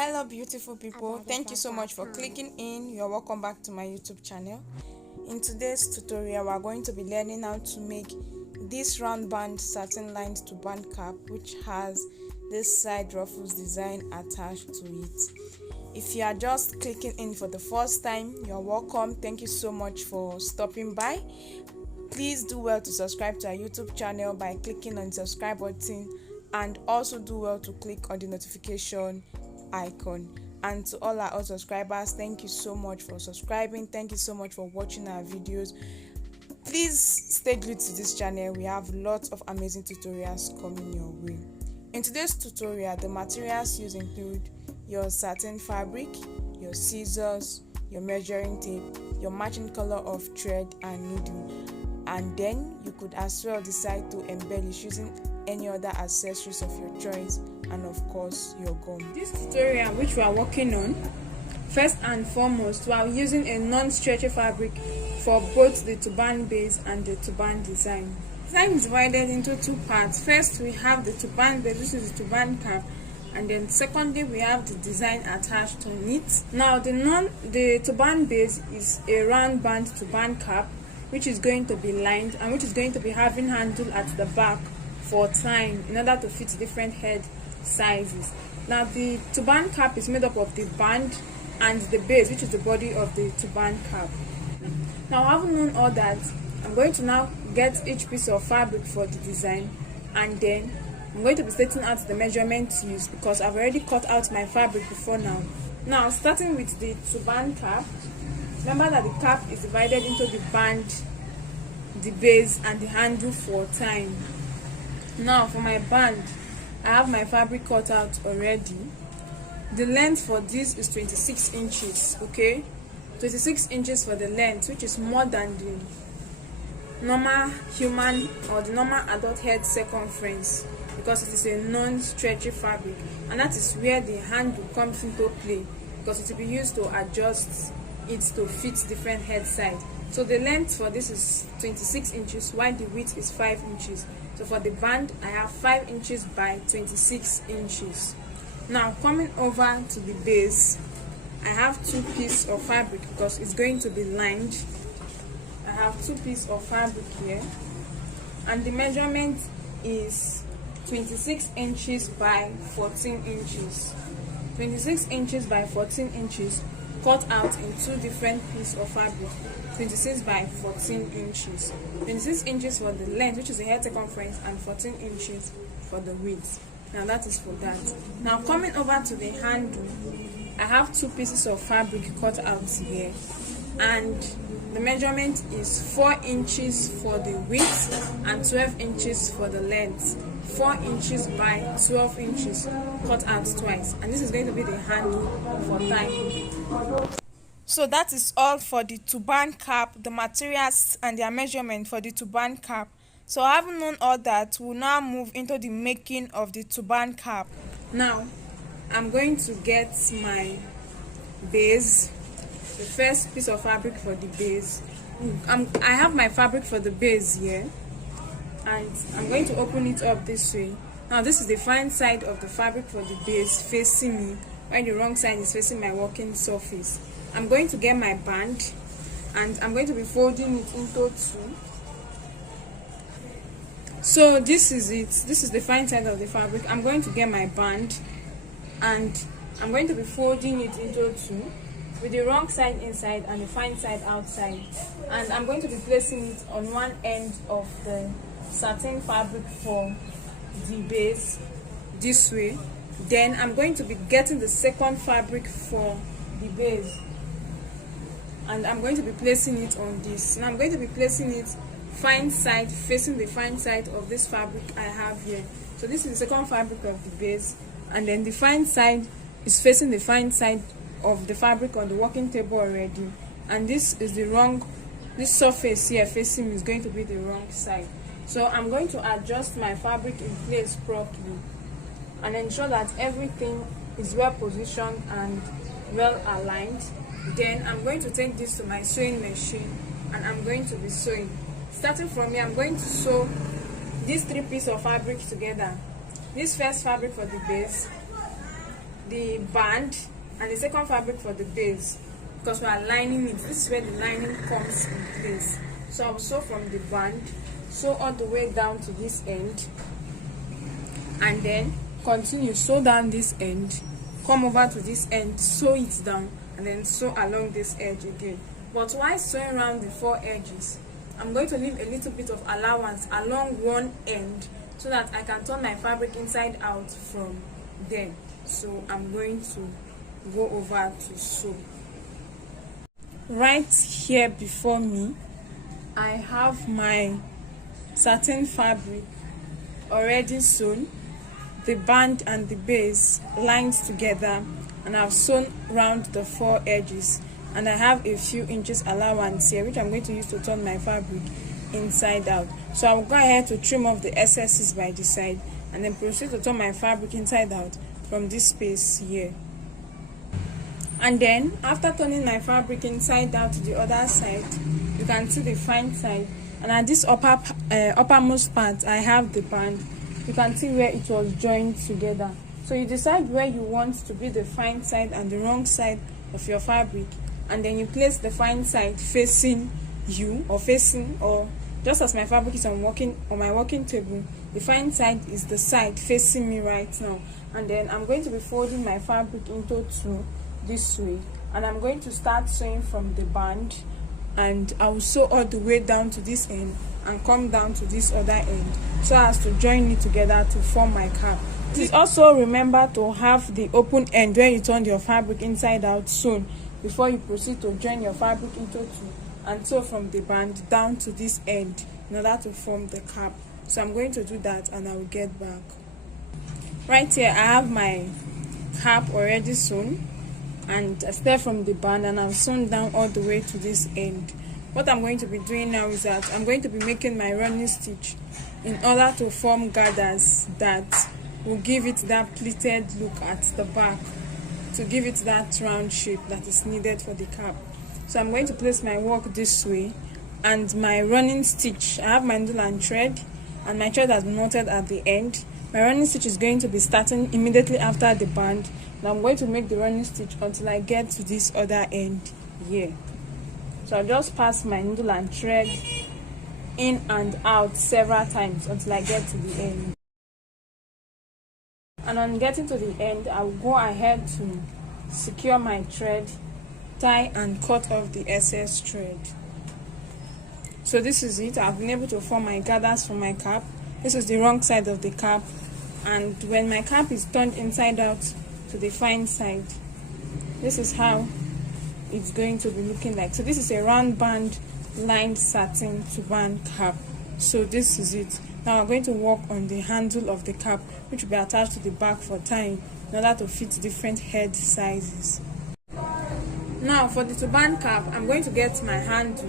Hello beautiful people, thank you so much for clicking in. You're welcome back to my YouTube channel. In today's tutorial we are going to be learning how to make this round band satin lined turban cap which has this side ruffles design attached to it. If you are just clicking in for the first time, you're welcome. Thank you so much for stopping by. Please do well to subscribe to our YouTube channel by clicking on the subscribe button, and also do well to click on the notification icon. And to all our old subscribers, thank you so much for subscribing. Thank you so much for watching our videos. Please stay glued to this channel. We have lots of amazing tutorials coming your way. In today's tutorial, the materials used include your satin fabric, your scissors, your measuring tape, your matching color of thread and needle, and then you could as well decide to embellish using any other accessories of your choice, and of course your gum. This tutorial which we are working on, first and foremost we are using a non-stretchy fabric for both the turban base and the turban design. The design is divided into two parts. First we have the turban base, which is the turban cap, and then secondly we have the design attached on it. Now the turban base is a round band turban cap which is going to be lined and which is going to be having handle at the back for tying in order to fit different head sizes. Now the turban cap is made up of the band and the base, which is the body of the turban cap. Now having known all that, I'm going to now get each piece of fabric for the design, and then I'm going to be stating out the measurements used because I've already cut out my fabric before now. Now starting with the turban cap, remember that the cap is divided into the band, the base and the handle for tying. Now for my band, I have my fabric cut out already. The length for this is 26 inches, okay? 26 inches for the length, which is more than the normal human or the normal adult head circumference, because it is a non-stretchy fabric, and that is where the handle comes into play, because it will be used to adjust it to fit different head size. So the length for this is 26 inches while the width is 5 inches. So for the band, I have 5 inches by 26 inches. Now coming over to the base, I have two pieces of fabric because it's going to be lined. I have two pieces of fabric here, and the measurement is 26 inches by 14 inches. 26 inches by 14 inches cut out in two different pieces of fabric, 26 by 14 inches. 26 inches for the length, which is the head circumference, and 14 inches for the width. Now that is for that. Now coming over to the handle, I have two pieces of fabric cut out here, and the measurement is 4 inches for the width and 12 inches for the length. 4 inches by 12 inches cut out twice, and this is going to be the handle for tying. So that is all for the turban cap, the materials and their measurement for the turban cap. So having known all that, we'll now move into the making of the turban cap. Now I'm going to get my base, the first piece of fabric for the base. I have my fabric for the base here, and I'm going to open it up this way. Now this is the fine side of the fabric for the base facing me, while the wrong side is facing my working surface. I'm going to get my band, and I'm going to be folding it into two. So this is it. This is the fine side of the fabric. I'm going to get my band, and I'm going to be folding it into two, with the wrong side inside and the fine side outside. And I'm going to be placing it on one end of the satin fabric for the base this way. Then I'm going to be getting the second fabric for the base, and I'm going to be placing it on this. And I'm going to be placing it fine side facing the fine side of this fabric I have here. So this is the second fabric of the base, and then the fine side is facing the fine side of the fabric on the working table already, and this is the wrong, this surface here facing me is going to be the wrong side. So I'm going to adjust my fabric in place properly and ensure that everything is well positioned and well aligned. Then I'm going to take this to my sewing machine, and I'm going to be sewing. Starting from here, I'm going to sew these three pieces of fabric together. This first fabric for the base, the band and the second fabric for the base, because we are lining it. This is where the lining comes in place. So I will sew from the band, sew all the way down to this end, and then continue, sew down this end, come over to this end, sew it down, and then sew along this edge again. But while sewing around the 4 edges, I'm going to leave a little bit of allowance along one end so that I can turn my fabric inside out from there. So I'm going to go over to sew. Right here before me, I have my satin fabric already sewn, the band and the base lined together, and I've sewn round the 4 edges, and I have a few inches allowance here which I'm going to use to turn my fabric inside out. So I'll go ahead to trim off the excesses by the side and then proceed to turn my fabric inside out from this space here. And then after turning my fabric inside out to the other side, you can see the fine side, and at this uppermost part I have the band. You can see where it was joined together. So you decide where you want to be the fine side and the wrong side of your fabric, and then you place the fine side facing you, or just as my fabric is on my working table, the fine side is the side facing me right now. And then I'm going to be folding my fabric into 2 this way, and I'm going to start sewing from the band, and I will sew all the way down to this end and come down to this other end so as to join it together to form my cap. Please also remember to have the open end where you turn your fabric inside out sewn before you proceed to join your fabric into 2 and sew from the band down to this end in order to form the cap. So I'm going to do that and I will get back. Right here I have my cap already sewn, and I start from the band and I've sewn down all the way to this end. What I'm going to be doing now is that I'm going to be making my running stitch in order to form gathers that will give it that pleated look at the back, to give it that round shape that is needed for the cap. So I'm going to place my work this way, and my running stitch, I have my needle and thread, and my thread has been knotted at the end. My running stitch is going to be starting immediately after the band, and I'm going to make the running stitch until I get to this other end here. So I'll just pass my needle and thread in and out several times until I get to the end. And on getting to the end, I will go ahead to secure my thread, tie and cut off the excess thread. So this is it. I've been able to form my gathers for my cap. This is the wrong side of the cap, and when my cap is turned inside out to the fine side, this is how it's going to be looking like. So this is a round band lined satin turban cap. So this is it. Now I'm going to work on the handle of the cap, which will be attached to the back for tying in order to fit different head sizes. Now for the turban cap, I'm going to get my handle.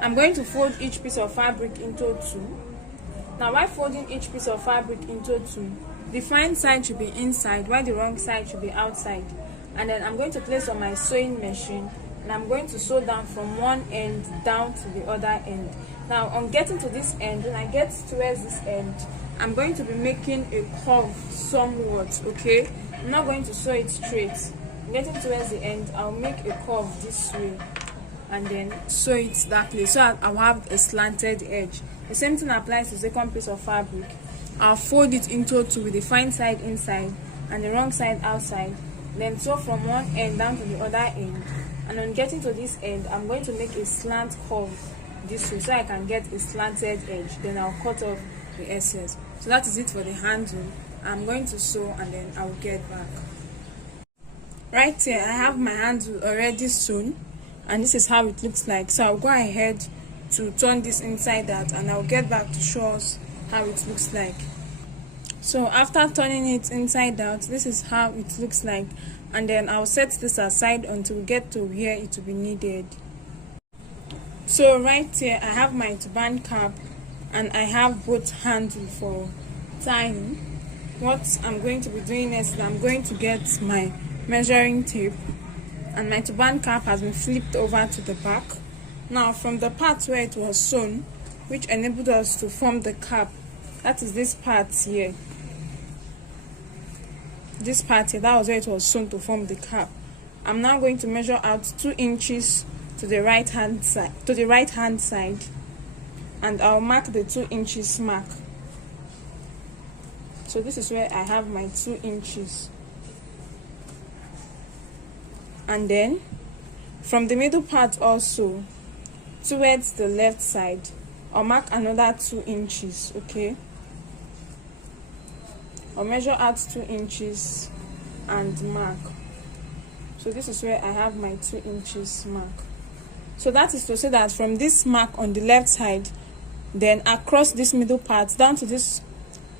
I'm going to fold each piece of fabric into 2. Now while folding each piece of fabric into 2, the fine side should be inside while the wrong side should be outside. And then I'm going to place on my sewing machine, and I'm going to sew down from one end down to the other end. Now on getting to this end, when I get towards this end, I'm going to be making a curve somewhat, okay? I'm not going to sew it straight. Getting towards the end, I'll make a curve this way and then sew it that way, so I'll have a slanted edge. The same thing applies to the second piece of fabric. I'll fold it into 2 with the fine side inside and the wrong side outside, then sew from one end down to the other end, and on getting to this end, I'm going to make a slant curve this way so I can get a slanted edge. Then I'll cut off the excess. So that is it for the handle. I'm going to sew and then I'll get back. Right here I have my handle already sewn, and this is how it looks like. So I'll go ahead to turn this inside out and I'll get back to show us how it looks like. So after turning it inside out, this is how it looks like, and then I'll set this aside until we get to where it will be needed. So right here I have my turban cap and I have both handles for tying. What I'm going to be doing is I'm going to get my measuring tape, and my turban cap has been flipped over to the back. Now from the part where it was sewn, which enabled us to form the cap, that is this part here. this part here, that was where it was sewn to form the cap. I'm now going to measure out 2 inches to the right hand side, and I'll mark the 2 inches mark. So this is where I have my 2 inches. And then from the middle part also towards the left side, I'll mark another 2 inches. Okay, I'll measure out 2 inches and mark. So this is where I have my 2 inches mark. So that is to say that from this mark on the left side, then across this middle part down to this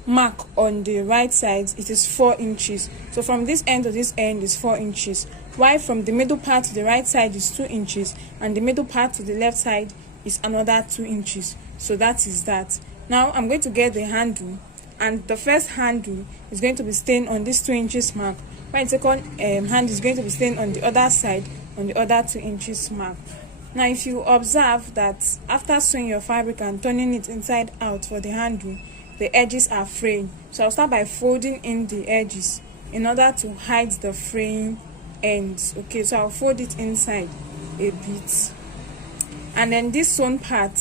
mark on the right side, it is 4 inches. So from this end to this end is 4 inches, while from the middle part to the right side is 2 inches, and the middle part to the left side is another 2 inches. So that is that. Now I'm going to get the handle, and the first handle is going to be staying on this 2 inches mark, while the second hand is going to be staying on the other side on the other 2 inches mark. Now if you observe that after sewing your fabric and turning it inside out for the handle, the edges are fraying. So I'll start by folding in the edges in order to hide the fraying ends. Okay, so I'll fold it inside a bit, and then this sewn part.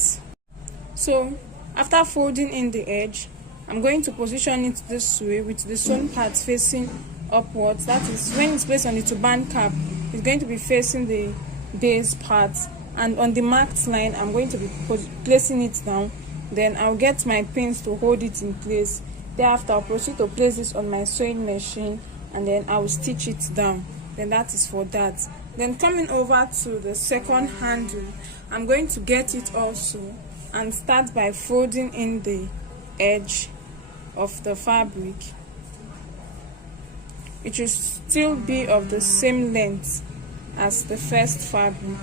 So after folding in the edge, I'm going to position it this way with the sewn part facing upwards. That is, when it's placed on the turban cap, it's going to be facing the base part, and on the marked line I'm going to be placing it down. Then I'll get my pins to hold it in place. Thereafter I'll proceed to place this on my sewing machine, and then I will stitch it down. Then that is for that. Then coming over to the second handle, I'm going to get it also and start by folding in the edge of the fabric. It should still be of the same length as the first fabric.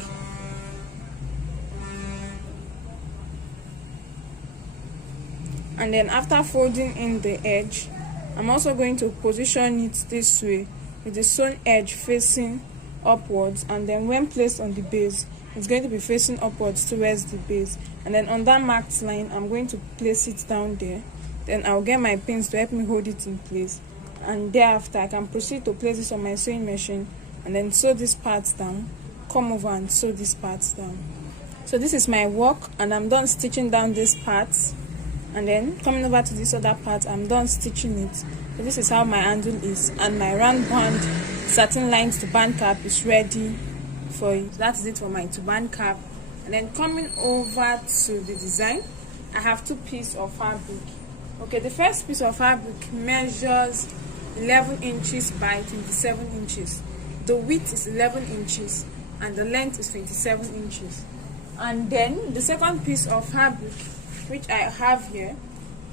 And then after folding in the edge, I'm also going to position it this way with the sewn edge facing upwards, and then when placed on the base, it's going to be facing upwards towards the base. And then on that marked line, I'm going to place it down there. Then I'll get my pins to help me hold it in place, and thereafter I can proceed to place this on my sewing machine and then sew this part down, come over and sew this part down. So this is my work, and I'm done stitching down this part. And then coming over to this other part, I'm done stitching it. So this is how my handle is, and my round band satin lined turban cap is ready for it. That is it for my turban cap. And then coming over to the design, I have 2 pieces of fabric. Okay, the first piece of fabric measures 11 inches by 27 inches. The width is 11 inches and the length is 27 inches. And then the second piece of fabric, which I have here,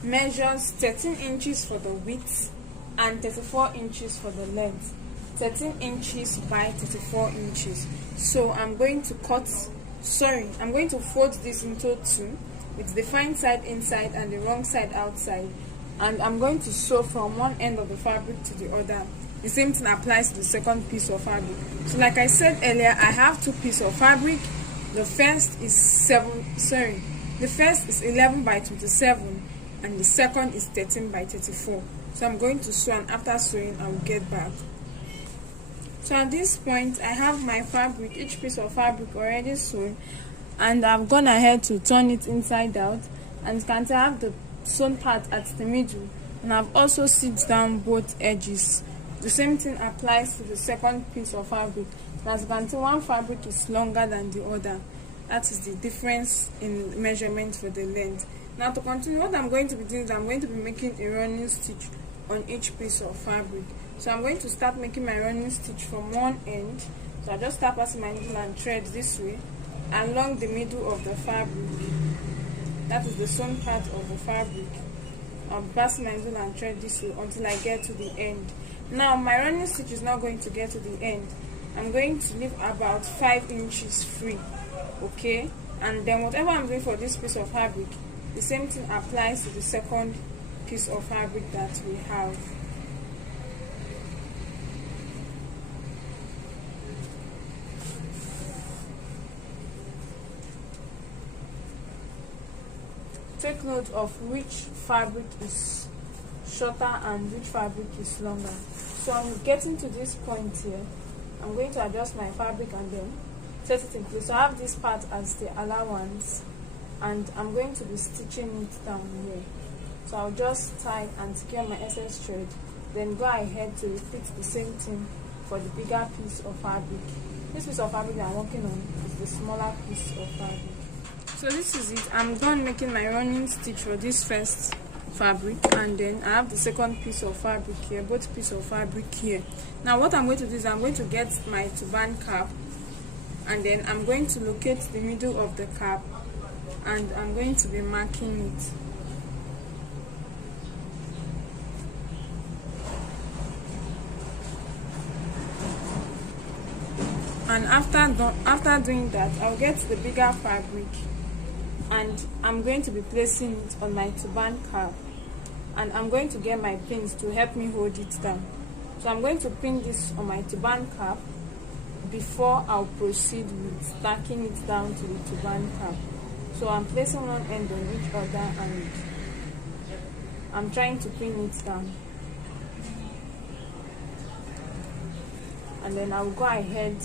measures 13 inches for the width and 34 inches for the length. 13 inches by 34 inches. So I'm going to fold this into 2 with the fine side inside and the wrong side outside, and I'm going to sew from one end of the fabric to the other. The same thing applies to the second piece of fabric. So like I said earlier, I have 2 pieces of fabric. The first is 11 by 27 and the second is 13 by 34. So I'm going to sew, and after sewing I will get back. So at this point I have my fabric, each piece of fabric already sewn, and I've gone ahead to turn it inside out, and you can see I have the sewn part at the middle, and I've also stitched down both edges. The same thing applies to the second piece of fabric. As you can see, one fabric is longer than the other. That is the difference in measurement for the length. Now to continue, what I'm going to be doing is I'm going to be making a running stitch on each piece of fabric. So I'm going to start making my running stitch from one end. So I just start passing my needle and thread this way along the middle of the fabric. That is the sewn part of the fabric. I'll pass my needle and thread this way until I get to the end. Now my running stitch is not going to get to the end. I'm going to leave about 5 inches free. Okay, and then whatever I'm doing for this piece of fabric, the same thing applies to the second piece of fabric that we have. Take note of which fabric is shorter and which fabric is longer. So I'm getting to this point here. I'm going to adjust my fabric and then set it in place. So I have this part as the allowance, and I'm going to be stitching it down here. So I'll just tie and secure my excess thread, then go ahead to repeat the same thing for the bigger piece of fabric. This piece of fabric that I'm working on is the smaller piece of fabric. So this is it. I'm done making my running stitch for this first fabric, and then I have the second piece of fabric here, both pieces of fabric here. Now what I'm going to do is I'm going to get my turban cap, and then I'm going to locate the middle of the cap, and I'm going to be marking it. And after doing that, I'll get the bigger fabric, and I'm going to be placing it on my turban cap, and I'm going to get my pins to help me hold it down. So I'm going to pin this on my turban cap before I'll proceed with stacking it down to the turban cap. So I'm placing one end on each other, and I'm trying to pin it down, and then I'll go ahead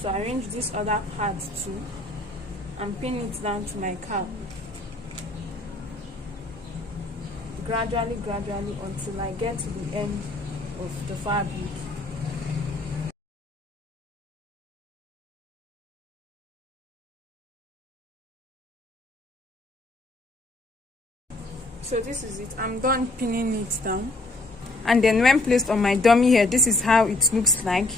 to arrange this other part too and pin it down to my cap, gradually until I get to the end of the fabric. So this is it. I'm done pinning it down, and then when placed on my dummy here, this is how it looks like.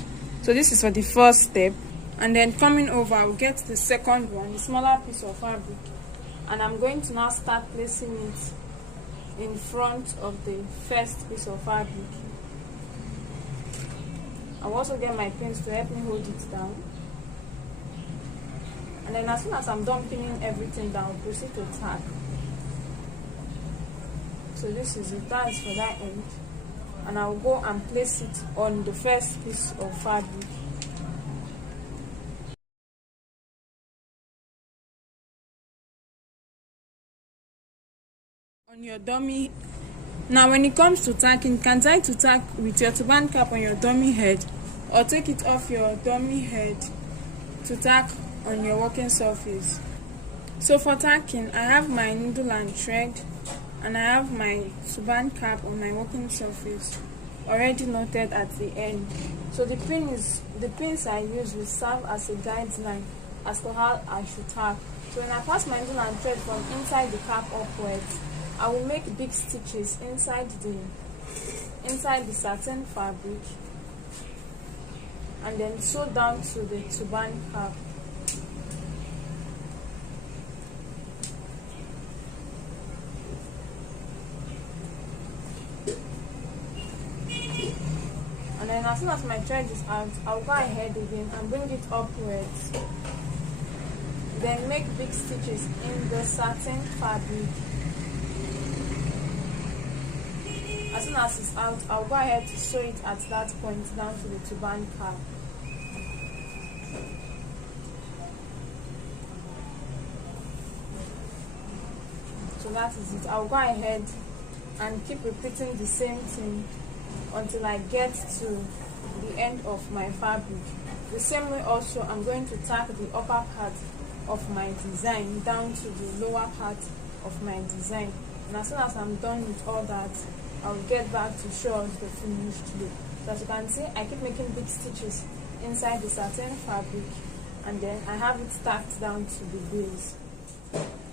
So this is for the first step, and then coming over, I'll get the second one, the smaller piece of fabric, and I'm going to now start placing it in front of the first piece of fabric. I'll also get my pins to help me hold it down, and then as soon as I'm done pinning everything down, I'll proceed to tack. So this is it. That is for that end, and I'll go and place it on the first piece of fabric. On your dummy. Now when it comes to tacking, you can try to tack with your turban cap on your dummy head, or take it off your dummy head to tack on your working surface. So for tacking, I have my needle and thread, and I have my turban cap on my working surface already noted at the end. So the pins I use will serve as a guideline as to how I should tack. So when I pass my needle and thread from inside the cap upwards, I will make big stitches inside the satin fabric, and then sew down to the turban cap. And then as soon as my thread is out, I'll go ahead again and bring it upwards. Then make big stitches in the satin fabric. As soon as it's out, I'll go ahead to sew it at that point down to the turban cap. So that is it. I'll go ahead and keep repeating the same thing until I get to the end of my fabric. The same way also, I'm going to tack the upper part of my design down to the lower part of my design. And as soon as I'm done with all that, I'll get back to show us the finished look. So as you can see, I keep making big stitches inside the satin fabric, and then I have it stacked down to the base.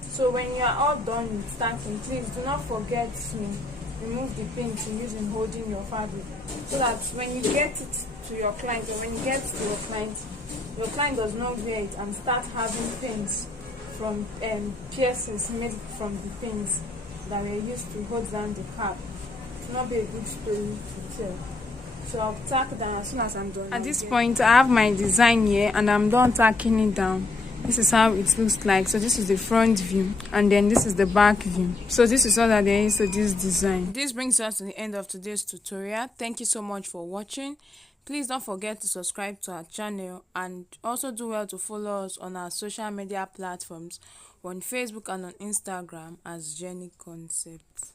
So when you are all done with stacking, please do not forget to remove the pins you use in holding your fabric, so that when you get it to your client, or when you get to your client does not wear it and start having pins from piercings made from the pins that were used to hold down the cap. It will not be a good story to tell. So I'll tack down as soon as I'm done. At this point, I have my design here, and I'm done tacking it down. This is how it looks like. So this is the front view, and then this is the back view. So this is all that there is to this design. This brings us to the end of today's tutorial. Thank you so much for watching. Please don't forget to subscribe to our channel, and also do well to follow us on our social media platforms on Facebook and on Instagram as Jenny Concepts.